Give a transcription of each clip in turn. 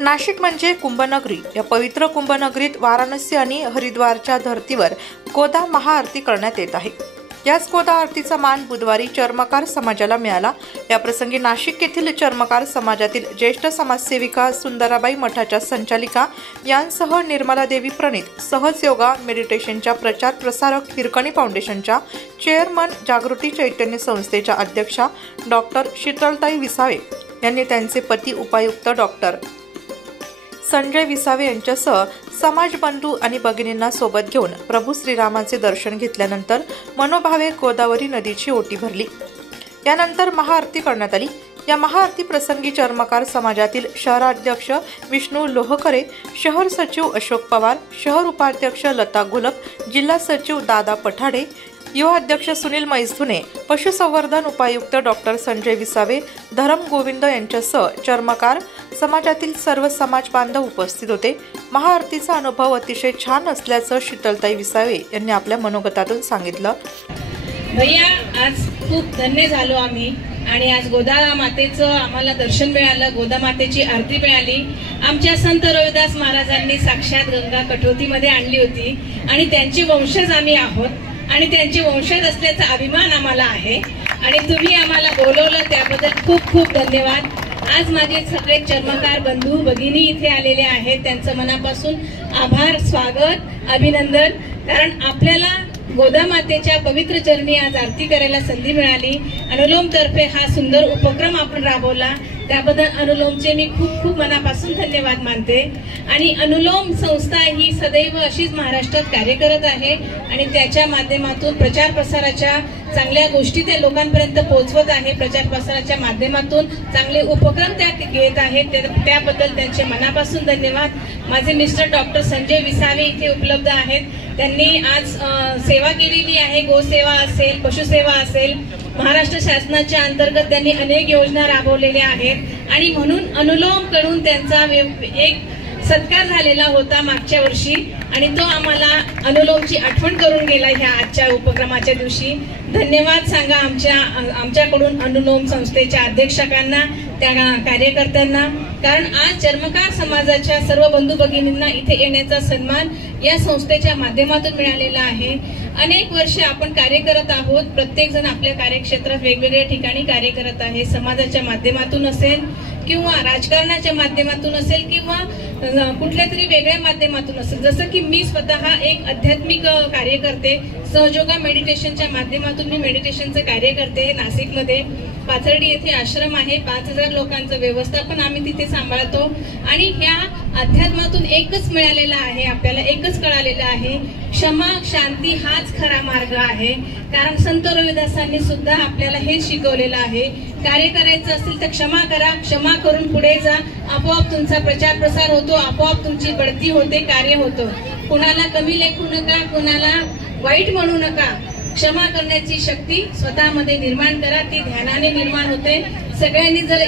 नाशिक म्हणजे कुंभनगरी। या पवित्र कुंभनगरीत वाराणसी आणि हरिद्वारच्या धर्तीवर गोदा महाआरती करण्यात येत आहे। याच गोदा आरतीचा मान बुधवारी चर्मकार समाजाला मिळाला। या प्रसंगी नाशिक येथील चर्मकार समाजातील ज्येष्ठ समाजसेविका सुंदराबाई मठाच्या संचालिका यांसह निर्मला देवी प्रणित, सहज योगा मेडिटेशनच्या प्रचार प्रसारक, हिरकणी फाउंडेशनच्या चेअरमन, जागृती चैतन्य संस्थेच्या अध्यक्षा डॉक्टर शीतलताई विसावे यांनी त्यांचे पती उपायुक्त डॉक्टर संजय विसावे यांच्यासह समाज बंधू आणि भगिनींना सोबत घेऊन प्रभू श्रीरामाचे दर्शन घेतल्यानंतर मनोभावे गोदावरी नदीची ओटी भरली। यानंतर महाआरती करण्यात आली। या महाआरती प्रसंगी चर्मकार समाजातील शहराध्यक्ष विष्णू लोहकरे, शहर सचिव अशोक पवार, शहर उपाध्यक्ष लता घोलप, जिल्हा सचिव दादा पठाडे, युवा अध्यक्ष सुनील मैसधुने, पशुसंवर्धन उपायुक्त डॉक्टर संजय विसावे, धरम गोविंद यांच्यासह चर्मकार समाजातील सर्व समाज बांधव उपस्थित होते। महाआरतीचा अनुभव अतिशय छान असल्याचं शीतलताई विसावे यांनी आपल्या मनोगतातून सांगितलं। भैया, आज खूप धन्य झालो आम्ही आणि आज गोदा मातेचं आम्हाला दर्शन मिळालं, गोदा मातेची आरती मिळाली। आमच्या संत रविदास महाराजांनी साक्षात गंगा कठोतीमध्ये आणली होती आणि त्यांचे वंशज आम्ही आहोत आणि त्यांचे वंशज असल्याचा अभिमान आम्हाला आहे आणि तुम्ही आम्हाला बोलवलं त्याबद्दल खूप खूप धन्यवाद। आज माझे सगळे चर्मकार बंधू भगिनी इथे आलेले आहेत, त्यांचं मनापासून आभार, स्वागत, अभिनंदन। कारण आपल्याला गोदा मातेच्या पवित्र चरणी आज आरती करायला संधी मिळाली। अनुलोम तर्फे हा सुंदर उपक्रम आपण राबवला, त्याबद्दल अनुलोमचे मी खूप खूप मनापासून धन्यवाद मानते। आणि अनुलोम संस्था ही सदैव अशीच महाराष्ट्रात कार्य करत आहे आणि त्याच्या माध्यमातून प्रचार प्रसाराच्या चांगल्या गोष्टी त्या लोकांपर्यंत पोहोचवत आहे। प्रचार प्रसाराच्या माध्यमातून चांगले उपक्रम त्या घेत आहेत, त्याबद्दल त्यांचे मनापासून धन्यवाद। माझे मिस्टर डॉक्टर संजय विसावे इथे उपलब्ध आहेत। त्यांनी आज सेवा केलेली आहे, गोसेवा असेल, पशुसेवा असेल, महाराष्ट्र शासनाच्या अंतर्गत त्यांनी अनेक योजना राबवलेल्या आहेत आणि म्हणून अनुलोम कडून त्यांचा एक सत्कार झालेला होता मागच्या वर्षी आणि तो आम्हाला अनुलोमची आठवण करून गेला ह्या आजच्या उपक्रमाच्या दिवशी। धन्यवाद सांगा आमच्याकडून अनुलोम संस्थेच्या अध्यक्षकांना, त्या कार्यकर्त्यांना, कारण आज चर्मकार समाजाच्या सर्व बंधू भगिनींना इथे येण्याचा सन्मान या संस्थेच्या माध्यमातून मिळालेला आहे। अनेक वर्ष आपण कार्य करत आहोत, प्रत्येक जण आपल्या कार्यक्षेत्रात वेगवेगळ्या ठिकाणी कार्य करत आहे। समाजाच्या माध्यमातून असेल किंवा राजकारणाच्या माध्यमातून असेल किंवा कुठल्या तरी वेगळ्या माध्यमातून असेल। जसं की मी स्वतः एक आध्यात्मिक कार्य करते, सहयोगा मेडिटेशनच्या माध्यमातून मी मेडिटेशनचं कार्य करते। नाशिकमध्ये पाथर्डी येथे आश्रम आहे, 5000 लोकांचं व्यवस्थापन आम्ही तिथे सांभाळतो आणि ह्या अध्यात्मातून एकच मिळालेला आहे, आपल्याला एकच कळालेलं आहे, क्षमा शांती हाच खरा मार्ग आहे। कारण संत रविदासांनी सुद्धा आपल्याला हेच शिकवलेलं आहे, कार्य करायचं असेल तर क्षमा करा, क्षमा करून पुढे जा, आपोआप तुमचा प्रचार प्रसार होतो, आपोआप तुमची बढती होते, कार्य होतं। कुणाला कमी लेखू नका, कुणाला वाईट म्हणू नका, क्षमा करण्याची शक्ती स्वतःमध्ये निर्माण करा, ती ध्यानाने निर्माण होते। सगळ्यांनी जर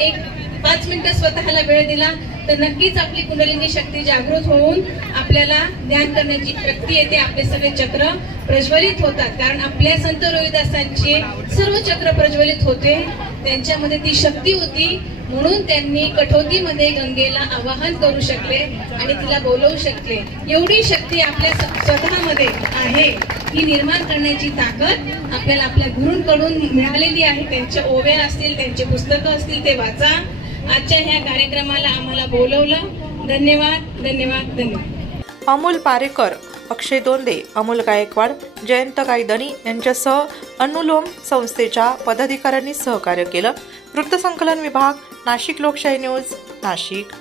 5 मिनिटं स्वतःला वेळ दिला तर नक्कीच आपली कुंडलिनी शक्ती जागृत होऊन आपल्याला ध्यान करण्याची शक्ती येते, आपले सगळे चक्र प्रज्वलित होतात। कारण आपल्या संत रविदासांचे सर्व चक्र प्रज्वलित होते, त्यांच्यामध्ये ती शक्ती होती, म्हणून त्यांनी कठोतीमध्ये गंगेला आवाहन करू शकले आणि तिला बोलवू शकले। एवढी शक्ती आपल्या स्वतःमध्ये आहे, ही निर्माण करण्याची ताकद आपल्याला आपल्या गुरूंकडून मिळालेली आहे। त्यांच्या ओव्या असतील, त्यांचे पुस्तकं असतील, ते वाचा। आजच्या ह्या कार्यक्रमाला आम्हाला बोलवलं, धन्यवाद धन्यवाद धन्यवाद। अमोल पारेकर, अक्षय दोंदे, अमोल गायकवाड, जयंत गायधनी यांच्यासह अनुलोम संस्थेच्या पदाधिकाऱ्यांनी सहकार्य केलं। वृत्तसंकलन विभाग, नाशिक लोकशाही न्यूज, नाशिक।